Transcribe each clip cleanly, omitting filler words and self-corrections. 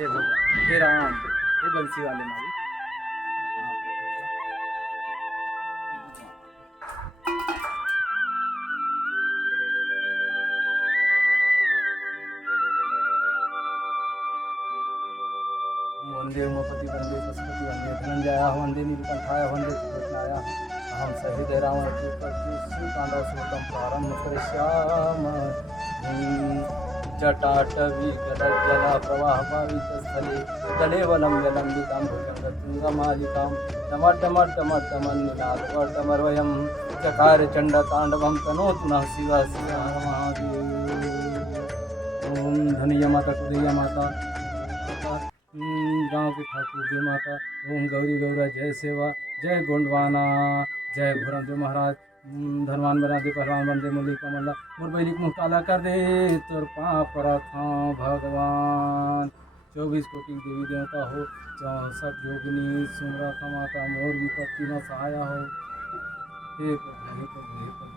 हे भगवान हे राम हे बंसी वाले माई। वंदे उमापति वंदे पशुपति वंदे धनंजय वंदे नीलकंठाय वंदे त्रिलोचनाय अहम सहित रावण तांडव सुतम प्रारंभ करिष्यामि। जटाटवी गलज्जला प्रवाह पावित स्थले तदेवलम्ब्य लम्बितां भुजङ्गतुङ्गमालिकां टमटमटमटमन्निनादवर्तमर्वयं चकार चण्डताण्डवं तनोतु नः शिवः शिवः महादेव। ओम धनिया माता कुदैया माता गाँव के ठाकुर जय माता। ओम गौरी गौरा जय सेवा जय गोंडवाना जय भोरमदेव महाराज। धनवान बना दे पहलवान बन दे मुरली कमला मोर बैलिक मुँह काला कर दे तोर पाँव पड़ा भगवान। 24 कोटि देवी देवता हो 64 जोगिनी सुमरा था माता मोर विपत्ति न सहाया हो। हे प्रभु हे प्रभु हे प्रभु।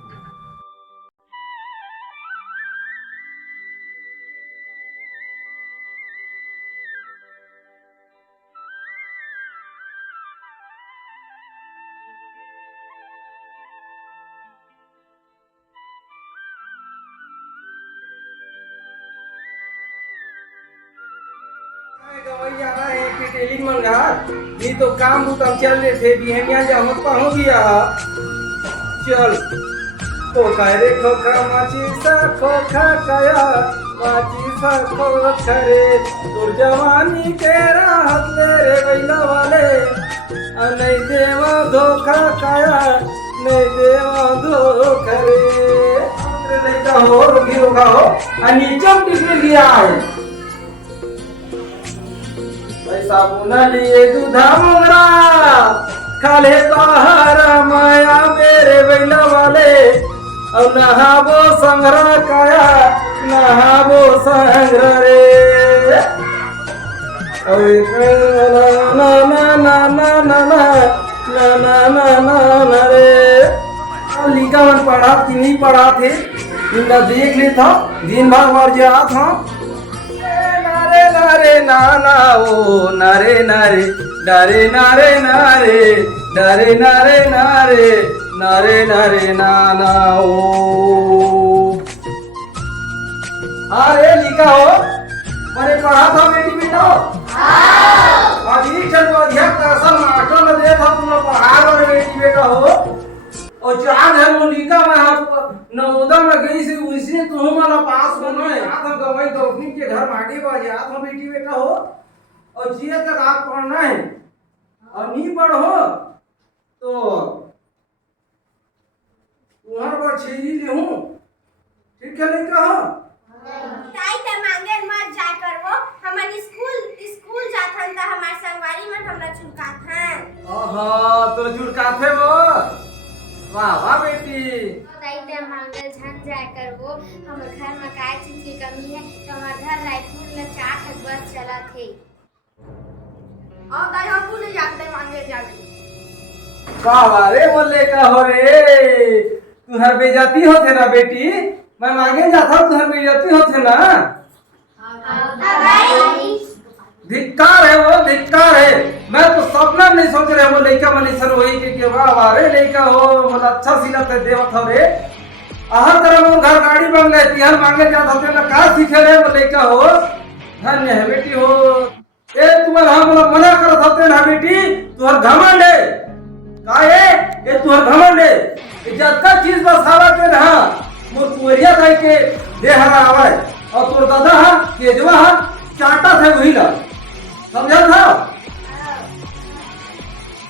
टेलिंग मंगा ये तो काम बुतम चल रहे थे बिहनिया जमत पहुंच गया। चल तो कह रे खोखा माची सा खोखा कया माची सा खोखा रे तोर जवानी के राहत ले रे बैला वाले नहीं देवा धोखा कया नहीं देवा धोखा रे नहीं का हो रोगी रोगा हो नीचे टिक गया है साबुन लिए दूधा मुंगरा खाले पहाड़ा माया मेरे बैला वाले और नहाबो संगरा काया नहाबो संगरा रे ना ना ना ना ना ना ना ना ना ना ना रे लिखा मन पढ़ा कि नहीं पढ़ा थे इनका देख लेता दिन भर मर जा था। नारे नाना ओ नारे नारे नारे नारे नारे नारे नारे नारे नारे नारे नाना ओ। अरे लिखा हो मैंने पढ़ा था बेटी बेटा अधीक्षण को अध्यक्ष शासन मास्टर में दे था तुम पढ़ा रहे बेटी बेटा हो और चार है वो लिखा मैं नवोदय में गई से उसी तुम वाला पास होना है आप गवाई तो अपनी के घर मांगे बाजे आप बेटी बेटा हो और जिए तक आप पढ़ना है और नहीं पढ़ो तो वहां पर छेड़ी ले हूं ठीक है नहीं कहो ताई त मांगे मत जा करबो हमन स्कूल जाथन त हमार संगवारी मत हमरा चुरकाथन। ओहो तो चुरकाथे वो वाह वाह बेटी ताई त मांगल झन जाय करबो हमर घर में काय चीज की कमी है तो हमर घर रायपुर में 4 ठक बस चला थे और ताई हम नहीं जाते मांगे जावे वाह रे बोले का हो रे तुहर बेइज्जती होथे ना बेटी मैं मांगे जाता हूं तुहर बेइज्जती होथे ना। धिक्कार है वो धिक्कार है मैं तो सपना नहीं सोच रहे वो लड़का मनीषर वही के वाह रे लड़का हो मतलब अच्छा सिलत है देवत हो रे आहर तरह मोर घर गाड़ी बन गए तिहर मांगे जात होते ना का सीखे रे वो लड़का हो धन्य है बेटी हो ए तुम्हार हम मना करत होते ना बेटी तुहर घमंड है का है ये तुहर घमंड है जत्ता चीज बसावा के ना मोर कुरिया दाई के देहरा आवे और तोर दादा हा तेजवा हा चाटा थे वही ला समझा था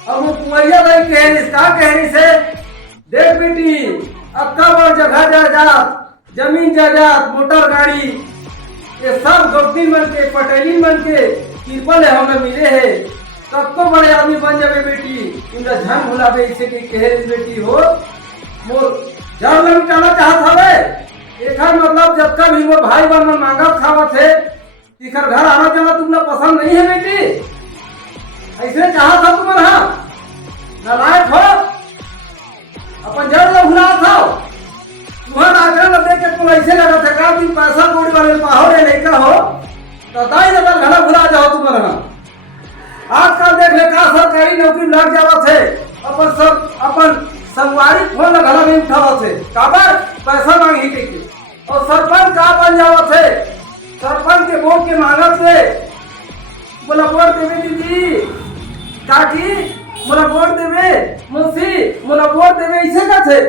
अब वो कुरिया दाई कहनी का कहनी से देख बेटी अब कब और जगह जायदाद जमीन जायदाद मोटर गाड़ी ये सब गौती मन के पटेली मन के कृपल है हमें मिले है तब तो बड़े आदमी बन जावे बेटी इनका झन भुलावे इसे की कहरी बेटी हो मोर जब में मिटाना चाहत हवे एकर मतलब जब का भी मोर भाई बहन मन मांगा खावत है इकर घर आना जाना तुमने पसंद नहीं है बेटी ऐसे चाहत था तुम हां नालायक हो अपन जड़ में भुला था तुम्हारा आचरण देख के तुम ऐसे लगा था का दिन पैसा कौड़ी वाले पाहो रे लेकर हो तो दाई नजर घना भुला जाओ तुम्हारा। आजकल देख ले का सरकारी नौकरी लग जावत है, अपन संगवारी फोन घना में उठावत है, काबर पैसा मांगी के और सरपंच का बन जावत है, सरपंच के वोट के मांगत है, बोला वोट देवे दीदी काकी, मोला वोट देवे मौसी, मोला वोट देवे ऐसे का थे।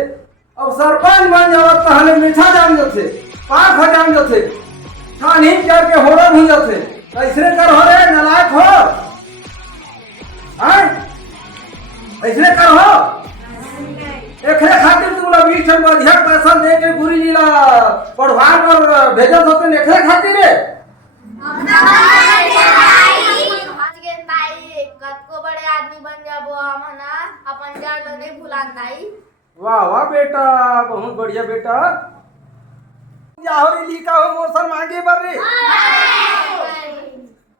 अब सरपंच बन जावत कहले मीठा जान जाते, पाक हो जान जाते, छानी करके होड़ा भूल जाते, ऐसे कर हो रे नालायक हो, हैं ऐसे कर हो। एकरे खातिर तुमला 20 अधिक पैसा दे के गुरी जी ला पढ़वार पर भेजत होते, एकरे खातिर रे कतको बड़े आदमी बन जाबो हमन अपन जड़ ल नहीं भुलान दाई। वाह वाह बेटा, बहुत बढ़िया बेटा। जाहरी लिखा हो मोसन मांगे बर रे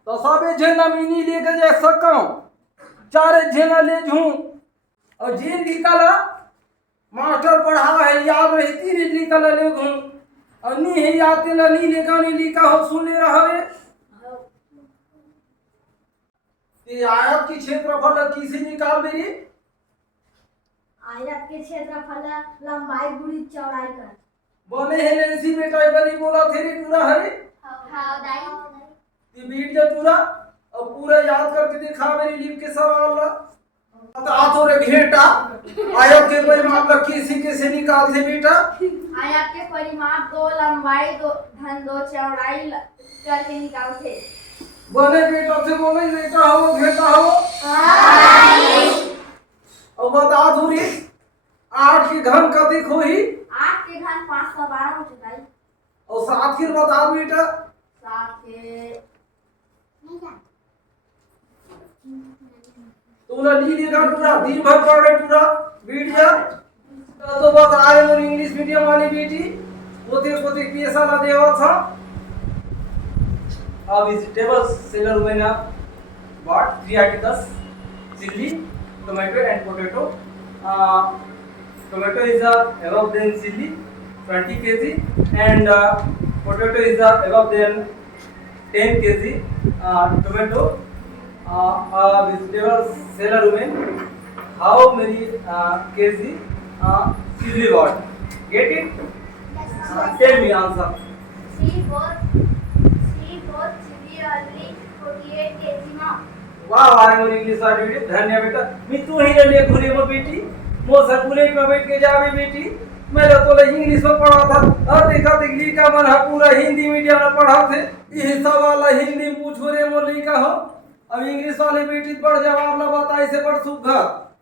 तो सबे झेना मिनी लेके जा सकूं, चारे झेना ले जूं और जे निकला मास्टर पढ़ावा है याद रहती रे निकला ले घूं और नी है याद ना नी लेगा नी लिखा हो सुन ले रहा है। ये आयत की क्षेत्रफल किसे निकाल मेरी? आयत के क्षेत्रफल लंबाई गुणी चौड़ाई कर। बोले है नैन्सी बेटा ये बनी बोला थे रे पूरा है हां दाई ये बीट जा पूरा और पूरा याद करके दिखा मेरी लिप के सवाल ला बता तो रे बेटा। आयत के परिमाप ला किसे निकाल थे बेटा? आयत के परिमाप 2 लंबाई 2 धन 2 चौड़ाई करके निकालते। बोले बेटा से बोले बेटा हो बेटा हो और बता दूरी 8 की घन कति खोही? 8 के घन 512 हो चुकाई और 7 की बता बेटा 7 के नहीं जान तूने ली लेगा पूरा दिन भर पढ़ रहे पूरा बीट जा तो बस आए मोर इंग्लिश मीडियम वाली बेटी पोते पैसा ला देवा था। Vegetables seller women have bought 3 articles: chili, tomato, and potato. Tomato is above than chili, 20 kg, and potato is above than 10 kg. Tomato. Vegetable seller women, how many kg chili bought? Get it? Tell me answer. C both chili only 48 kg now। वाह वाह more English वाली बेटी धन्य बेटा। मी तू ही ले घुरे मो बेटी मो सर्कुलेट में बैठ के जावे बेटी। मैं तो ले इंग्लिश में पढ़ा था और देखा दिल्ली का मन है पूरा हिंदी मीडियम में पढ़ा थे। ये सवाल हिंदी पूछो रे मो लिखा हो अब इंग्लिश वाले बेटी पढ़ जवाब ना बताई से पढ़ सुखा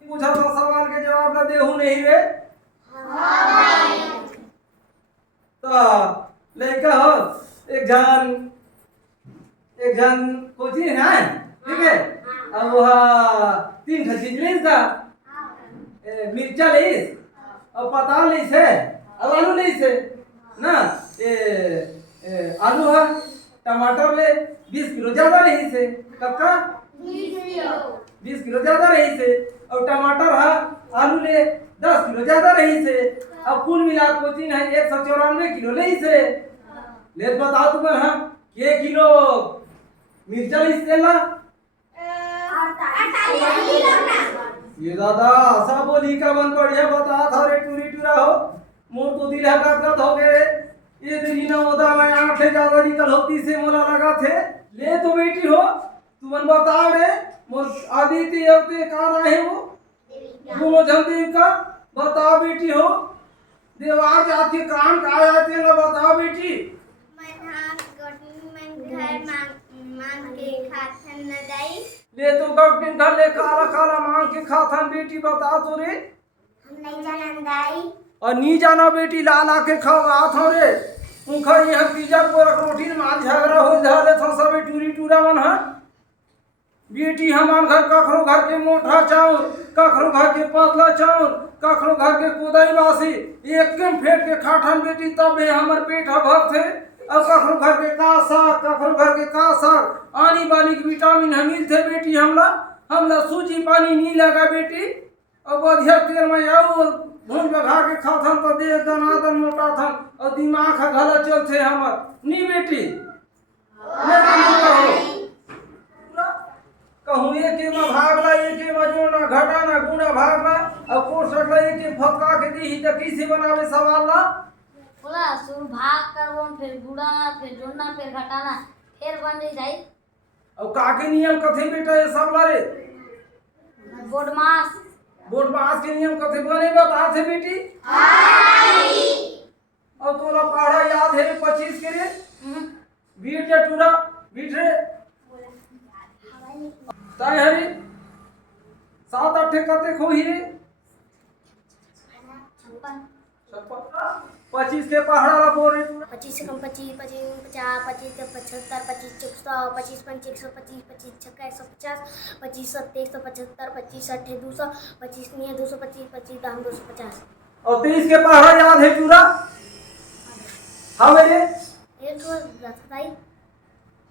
पूछा तो सवाल के जवाब ना देहू नहीं रे। तो लड़का हो एक जन कोची है ठीक है। अब वह 3 खसीज ले था मिर्चा ले और पता ले से और आलू ले से ना आलू है टमाटर ले 20 किलो ज्यादा रही से कब का 20 किलो ज्यादा रही से और टमाटर है आलू ले 10 किलो ज्यादा रही से अब कुल मिला कोची है 194 किलो ले से ले बताओ तुम्हें हम ये किलो मिर्चा ले ला ये दादा ऐसा बोली का मन बढ़िया बता था रे टूरी टूरा हो मोर तो दिल हकात हो गए ये दिन ना होता मैं आंख से ज्यादा निकल होती से मोला लगा थे ले तो बेटी हो तुमन बताओ रे मोर आदित्य अवते का रहे हो दोनों जल्दी का बताओ बेटी हो देवार जाति कान का आते ना बताओ बेटी। ले तो गौटिन घर ले काला काला मांग के खाथन बेटी बता तो रे हम नहीं जानन दाई और नी जाना बेटी लाला के खावा थो रे उनका यह पिज्जा को रोटी मार झगड़ा हो जाले थो सब टूरी टूरा मन है बेटी हमार घर कखरो घर के मोटा चाउर कखरो घर के पतला चाउर कखरो घर के कोदाई बासी एकदम फेट के खाठन बेटी तब हमर पेट भर थे और कखरो घर के का साग कखरो घर के का साग आनी बानी के विटामिन हम मिलते बेटी हमला सूजी पानी नहीं लगा बेटी और बढ़िया तेल में आओ भून बघा के खाथन तो देह दनादन मोटा थन और दिमाग गला चलते हमर नी बेटी। कहूँ एक में भागला एक में जोड़ना घटाना गुणा भागला अब कोट सकला एक फटका के दी तो किसी बनावे सवाल ना बोला शुरू भाग करबो फिर गुणा फिर जोड़ना फिर घटाना फिर बन जाई। अब काके नियम कथे बेटा ये सब बारे बोडमास के नियम कथे बने बता थे बेटी और तोरा पढ़ा याद है 25 के रे बीट या टूरा बीट रे ताई हरी 7-8 कते खोही रे 25 के पहाड़ा ला बोल रे 25 से कम 25, 25 50, 25 से 75, 25 से 100, 25 पंच 125, 25 छक्का 150, 25 सत्ते 175, 25 अट्ठे 200, 25 निये 225, 25 दाम 250। और 23 के पहाड़ा याद है टूरा हावे रे एक और रसदाई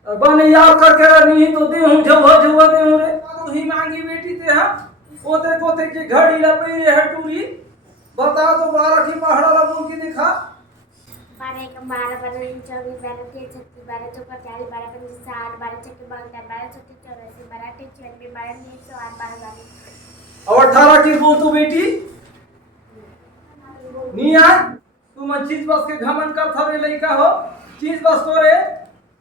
बने याद करके नहीं तो दे हूं झवा झवा दे हूं रे तू ही मांगी बेटी ते हा ओते कोते की घड़ी ला पई है टूरी बता तो 12 की पहाड़ा ला बोल के दिखा 12 एक 12, 12 24, 12 36, 12 चौका 40, 12 पंच 60, 12 छक्के 52, 12 छक्के 84, 12 अट्ठे 96, 12 निये 108, 12 गाने और 18 की बोल तू बेटी नहीं आ तू मन चीज बस के घमन कर थरे लइका हो चीज बस को रे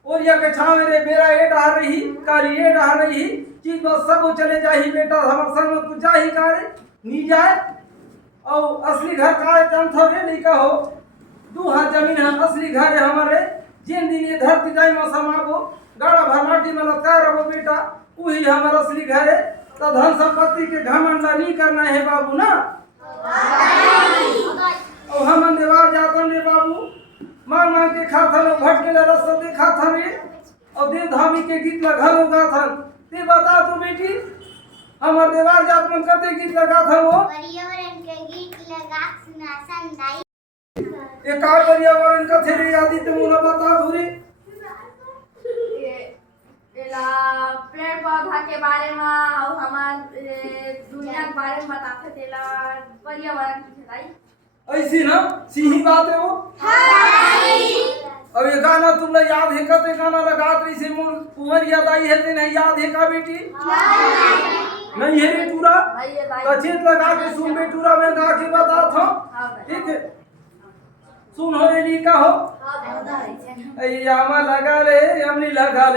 और या के छावे रे बेरा ए डाह रही काली ए डाह रही चीज बस सब चले जाही बेटा हमर संग में कुछ जाही कारे नी जाए और असली घर का जन थरे लइका हो 2 हाथ जमीन है असली घर है हमारे जिन दिन ये धरती जाई में समागो गाड़ा भरनाटी में लटका रहो बेटा वही हमारा असली घर है तो धन संपत्ति के घमंड नहीं करना है बाबू ना और हम देवार जातन रे बाबू मांग मांग के खाता लो भटके ला रास्ता देखा था रे और देव धामी के गीत लगा होगा था ते बता तो बेटी हमार देवार जात में कते गीत लगा था वो पर्यावरण के गीत लगा सुना संदाई ये का पर्यावरण का थे रे आदि ते मोला बता धुरी एला पेड़ पौधा के बारे में और हमार दुनिया के बारे में बताते तेला पर्यावरण की खिलाई ऐसी ना सीही बात है वो अब ये गाना तुमने याद है कते गाना लगात रही से मोर कुंवर याद आई है ते नहीं याद है का बेटी नहीं है रे टूरा कचेत लगा के सुन बे टूरा में गा के बता था ठीक है सुन हो रे का हो अय्यामा लगा ले अमली लगा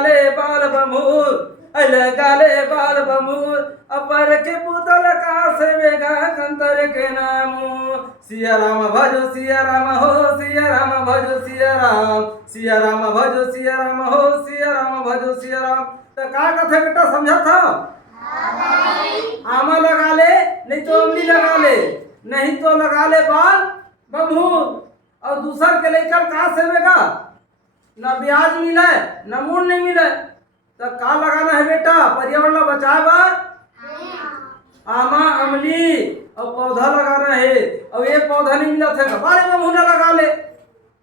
ले बाल बमूर लगा ले बाल बमूर अपर के पुतल का से बेगा कंतर के नामू सिया राम भजो सिया राम हो सिया राम भजो सिया राम भजो सिया राम हो सिया राम भजो सिया राम तो का कथे बेटा समझा था आमा लगा ले नहीं तो अमली लगा ले नहीं तो लगा ले बाल बमूर और दूसर के लेकर का से बेगा न ब्याज मिले न मूल नहीं मिले तो का लगाना है बेटा पर्यावरण बचावा आमा अमली और पौधा लगाना है और एक पौधा नहीं मिला था बारे में मुहना लगा ले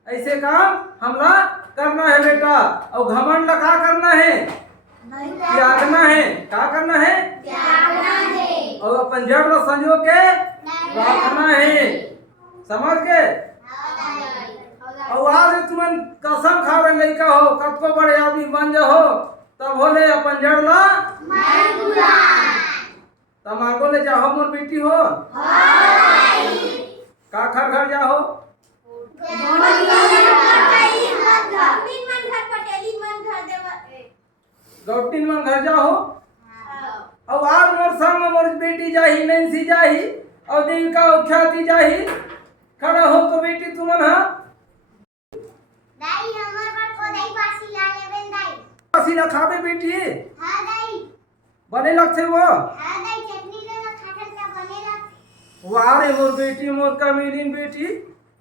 ऐसे काम हमला करना है बेटा और घमंड का करना है त्यागना है क्या करना है और अपन जड़ लो संजो के रखना है समझ के और आज तुमन कसम खावे लइका हो कतको बड़े आदमी बन जा हो तब बोले अपन जड़ ला तमाको ले जाओ मोर बेटी हो का घर जाओ गौटीन मन घर जाओ और आज मोर संग मोर बेटी जाही नैन्सी जाही और देविका ख्याति जाही खड़ा हो तो बेटी तुमन हा दाई हमर पर को दाई पासी ला लेबेन दाई पासी ना खाबे बेटी हां दाई बने लगथे वो हां दाई चटनी ले खाठल का बनेला वाह रे मोर बेटी मोर कमीलिन बेटी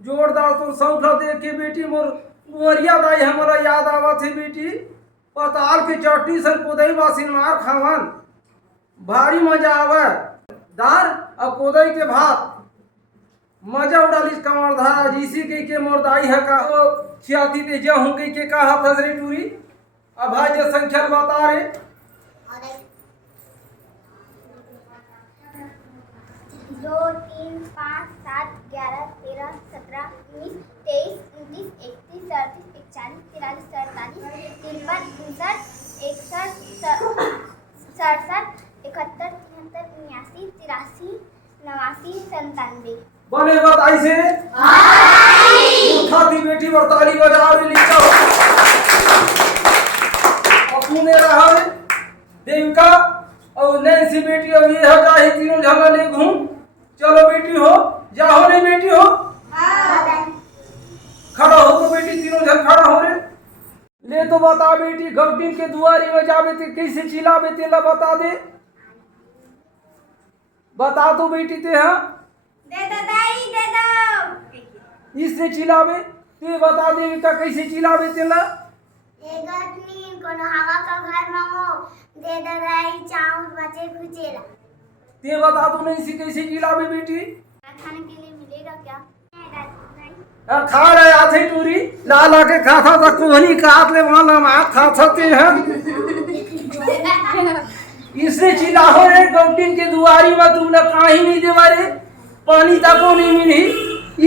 जोरदार तो सौठा देख के बेटी मोर मोरिया दाई हमारा याद आवत है बेटी पताल के चटनी सर कोदई बासी मार खावन भारी मजा आवे दार और कोदई के भात मजा उड़ालिस कमर धारा जीसी के मोर दाई है का ओ छियाती ते जे हूं के कहा फसरी टूरी अब भाई जे संख्या बता रे 2 3 5 7 11 13 17 19 23 29 31 32 41 43 44 45 ले बताई से उठा दी बेटी बरताली बजा रे लिखा अपने रहा रे देविका और नैन्सी बेटी और ये हो जाए तीनों झगड़ा ले घूम। चलो बेटी हो जाओ रे बेटी हो खड़ा हो तो बेटी तीनों जन खड़ा हो रे। ले तो बता बेटी गवडीन के दुआरी में जावे ते कैसे चिल्लावे ते ला बता दे बता दो बेटी ते हाँ दे दो दाई दे दो इसने चिल्लावे ते बता दे का कैसे चिल्लावे ते ला एक आदमी कोनो हवा का घर मांगो दे दो दाई चाउर बचे खुचेला ते बता दो नहीं सी कैसे चिल्लावे बेटी खाने के लिए मिलेगा क्या खा रहे आथे टूरी ला ला के खाता था कोहनी का हाथ ले वहां हम हाथ खा सकते हैं। इसने चिल्ला हो रे गवडीन के दुआरी में तुमने कहीं नहीं देवारे पानी तक नहीं मिली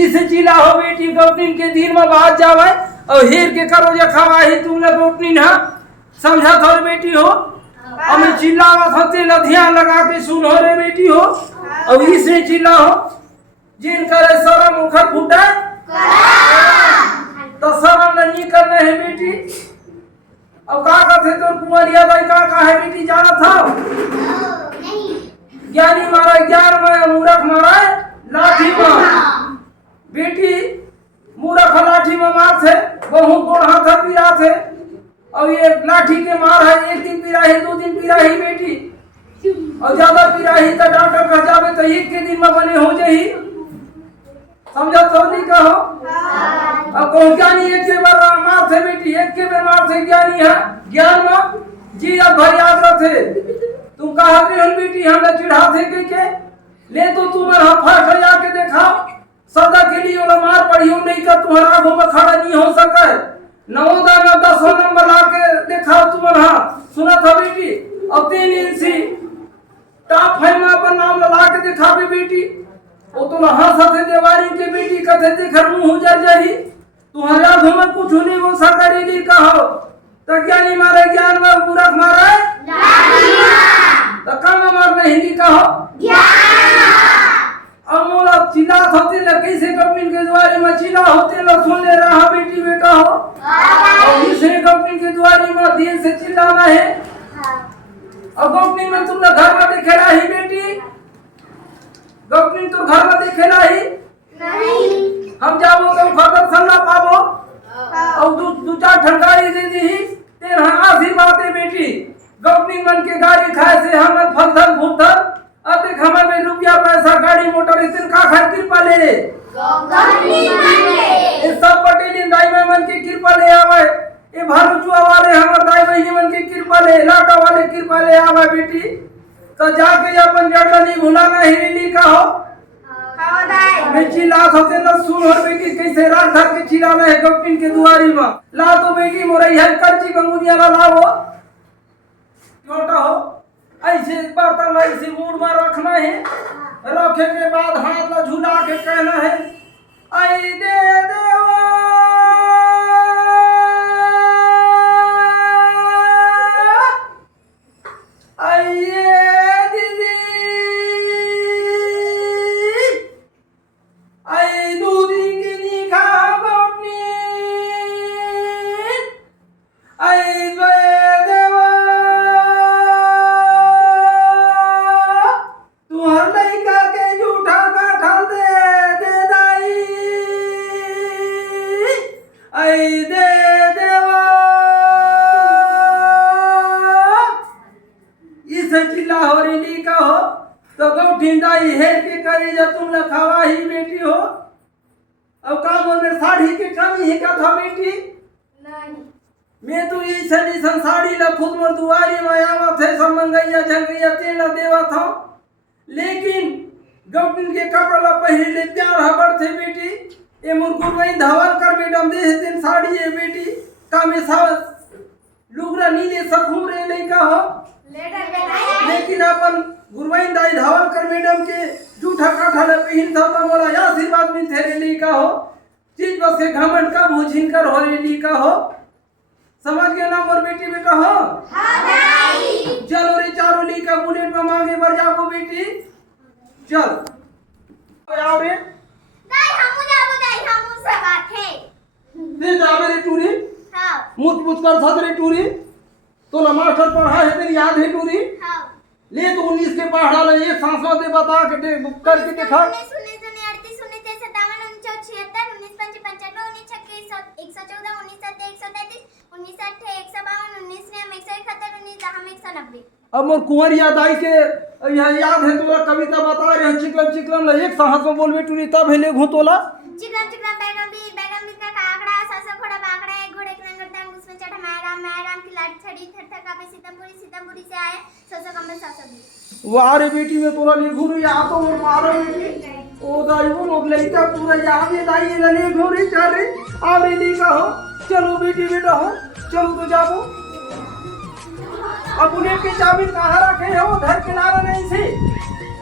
इसे चिल्ला हो बेटी गवडीन के दिन में बात जावे और हेर के करो जे खवाही तुमने गवडीन है समझा थोड़ बेटी हो हमें चिल्लावा थते न ध्यान लगा के सुन हो रे बेटी हो और इसने चिल्ला हो जिन करे शर्म मुखर फूटा तो शर्म नहीं करना है बेटी। अब का कहते तो कुंवरिया दाई का है बेटी जाना था ज्ञानी मारा ज्ञान में मूर्ख मारा लाठी में बेटी मूर्ख लाठी में मार थे बहुत गोड़ हाथ पीरा थे और ये लाठी के मार है एक दिन पीरा है 2 दिन पीरा है बेटी और ज्यादा पीरा ही तो डॉक्टर कह जावे तो एक के दिन में बने हो जाही समझा तो नहीं कहो अब कौन ज्ञानी एक के बार मार थे बेटी एक के बार मार थे ज्ञानी है ज्ञान में जी अब भाई याद रखे तुम कहा बेटी हमें चिढ़ा थे के ले तो तुम्हारा फट जाके देखा सदा के लिए वाला मार पड़ी हो नहीं का तुम्हारा आंखों में खड़ा नहीं हो सका 9 में 10 नंबर ला के देखा तुम्हारा सुना था बेटी अब 3 इंची टॉप 5 में अपन नाम ला के देखा बेटी वो तो हंसते देवारी के बेटी कथे देखर मुंह हो जाही तुम्हारे आंखों में कुछ नहीं हो सका रे कहो तो ज्ञानी मारे ज्ञान में मूर्ख मारे तो कम मार नहीं ली कहो अमोला चिल्ला होते न कैसे कंपनी के द्वारे में चिल्ला होते न सुन ले रहा बेटी बेटा हो और दूसरे कंपनी के द्वारे में दिन से चिल्लाना है। अब कंपनी में तुमने घर में देखेला ही बेटी कंपनी तो घर में देखेला ही नहीं हम जाबो तो खबर सुनना पाबो और दो 4 ठनकारी दे दी तेरा आशीर्वाद है बेटी कंपनी मन के गाड़ी खाए से हम फलथल फूटल अब देख हमें में रुपया पैसा गाड़ी मोटर इतन का खाए कृपा ले ये सब पटेली दाई में मन की कृपा ले आवे ये भारुचुआ वाले हमर दाई में मन की कृपा ले लाटा वाले कृपा ले आवे बेटी तो जाके अपन जड़ नहीं भूला नहीं ली कहो मैं चिल्ला होते न सुन और बेटी कैसे रात धर के चिल्ला है गवडीन के दुआरी में ला तो बेटी मोरई है करची बंगुनिया ला लाओ छोटा हो ऐसे बर्तन ऐसे मूड में रखना है रखे के बाद हाथ में झूला के कहना है आई दे देवा आइए दीदी आई दूधी की निखा बपनी आई देवा तुहर लइका के झूठा काठा दे दाई आई दे देवा इसे चिल्ला हो रही कहो तो गौठी दाई हेर के करे जा तुम न खावा ही बेटी हो अब काम में साड़ी के कमी ही का था बेटी नहीं मैं तो ये सनी संसारी ला खुद में दुआरी में आवा थे समंगैया झंगैया तेल देवा था लेकिन गवडीन के कपड़ा ला पहले ले प्यार हबर थे बेटी ये मुर्गुर वही धवल कर मैडम दे दिन साड़ी है बेटी का में सा लुगरा नीले सखूम रे लइका हो लेकिन अपन गुरवाइन दाई धावल कर मैडम के झूठा काठा ले पहन था तो मोला आशीर्वाद मिलते रे लइका हो चीज बस के घमंड का मुझिन कर हो रे लइका हो समझ गए ना मोर बेटी बेटा हो चलो रे चारों लइका बुलेट में मांगे बर जाओ बेटी चल आओ रे कुछ कर था तेरी टूरी तो ना मास्टर पढ़ा है तेरी याद है टूरी हाँ ले तो 19 के पढ़ा ले एक सांस दे बता के करके दिखा 19 38 19 57 49 76 19 55 19 26 114 19 7 133 19 8 152 19 9 171 19 10 190 अब मोर कुंवर याद आई के यह याद है तोरा कविता बता रहे चिकलम चिकलम ले एक सांस में बोलबे टूरी तब है ले घोतोला चिकन चिकन बैगन भी का काकड़ा सासा घोड़ा बाकड़ा एक घोड़े के लंगर टांग उसमें चढ़ा मैं राम की लाठी छड़ी थर कापे सीतमपुरी से आए ससो कमल सासा भी वाह रे बेटी में तोरा लिखू रे या तो मोर मारो बेटी ओ दाई वो लोग लेता पूरा याद है दाई ले ले घोड़ी चल रे आ बेटी का हो चलो बेटी बेटा हो चलो तो जाबो अब बुलेट की चाबी कहाँ रखे हो घर किनारा नहीं से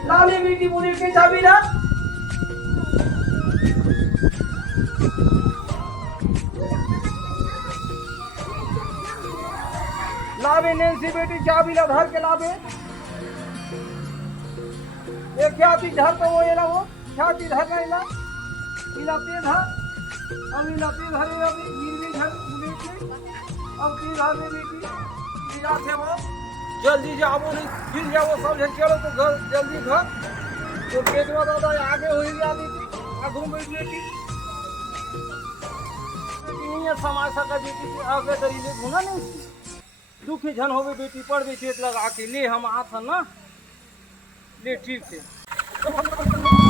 लाली बेटी बुलेट की चाबी ना लावे नैन्सी बेटी चाबी ला धर के लावे ये क्या चीज धर तो वो ये ना वो क्या चीज धर नहीं ला इला पे धर अब इला पे धरे अभी गिरवी धर बुलेट के अब तीर धर दे बेटी इला से वो जल्दी जाओ नहीं फिर जाओ सब जन चलो तो घर जल्दी घर तो पेटवा दादा आगे हो ही जा बेटी आगू में बेटी ये समाज का बेटी आगे तरीके घुना नहीं दुखी झन होवे बेटी पढ़ भी चेत लगा के ले हम आथ ना ले ठीक है